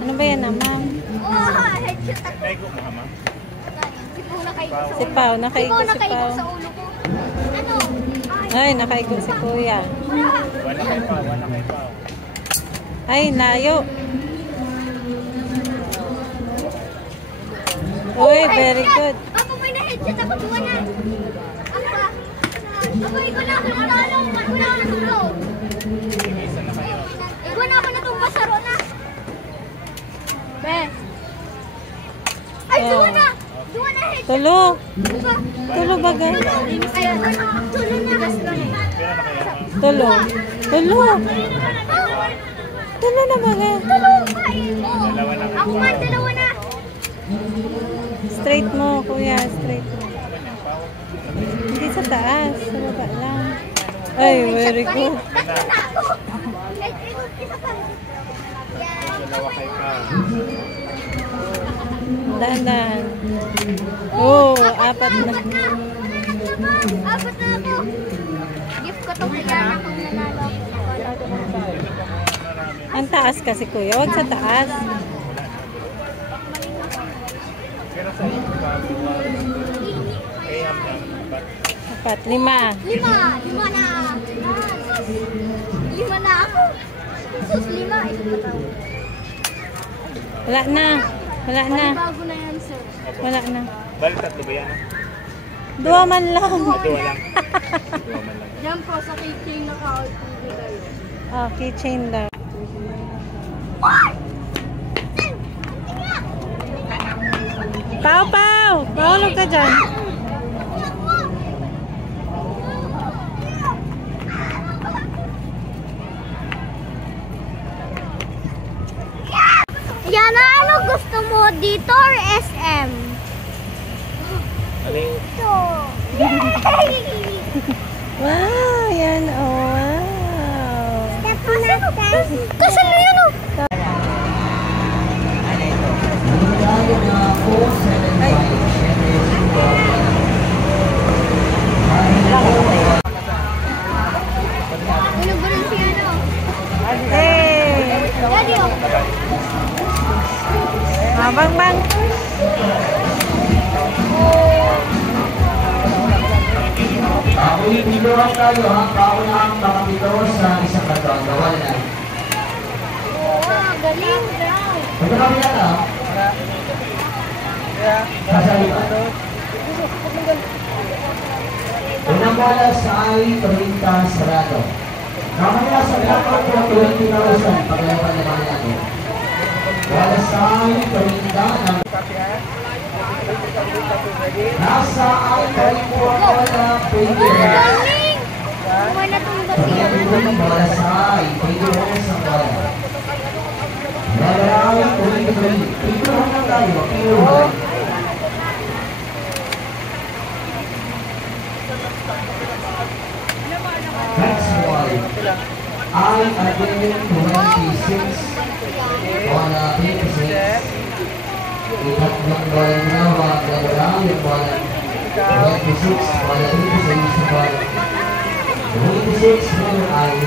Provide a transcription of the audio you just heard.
Ano ba yan, ma'am? Si Pao, nakaikot si Pao. Ay, nakaikot si Kuya. Ay, layo. Uy, very good. Ako may na-headset ako, buwa na. Ano ba? Ako, ikaw na ako natalo. Wala ako natalo. Ikaw na ako natumba sa rona. Be. Ay, duwa na. Duwa na headset. Tulo. Tulo ba guys? Ay, tulo na. Tulo. Tulo. Tulo na ba guys? Tulo. Ako man, dalawa na. Straight mo, Kuya. Straight mo. Hindi sa taas. Sa baba lang. Ay, very good. Dahan-dahan. Oh, apat na. Apat na ako. Gift ko to kaya na kung nanalo. Ang taas kasi, Kuya. Huwag sa taas. Apat, lima. Lima na. Lima na ako. Sus, lima. Wala na. Wala na. Bago na yan, sir. Wala na. Bali, tatlo ba yan? Dua man lang. Dua lang. Dua man lang. Diyan po sa keychain na ka-RTV kayo. Oh, keychain daw. Pao, Pao! Mahulog ka dyan. Yana, ano gusto mo dito or SM? Ano yung? Dito. Wow, yan. Oh, wow. Kasi na yun oh. Ano ba rin si ano? Hey! Daddy oh. Bang, bang. Inuhan tayo ang kaunang mga bito sa isang karton. Bawal na. Wow, galing. Ito kami na na. Sasalipan. Unang bolas ay 30 sarado. Mamaya sa dapat po 20,000 paglaban naman natin. Bolas ay 30 ng nasa ang kalimuan ko na pwede. Galing. Kuha na itong basiya. Paglaban bolas ay pwede rin sa bola. Bolas ay 23. Pinuhan na tayo. Pinuhan. Next one. I again 26 on a 26. Itatlong bola na wag na yung bola 26 bola 26 bola 26 winner ay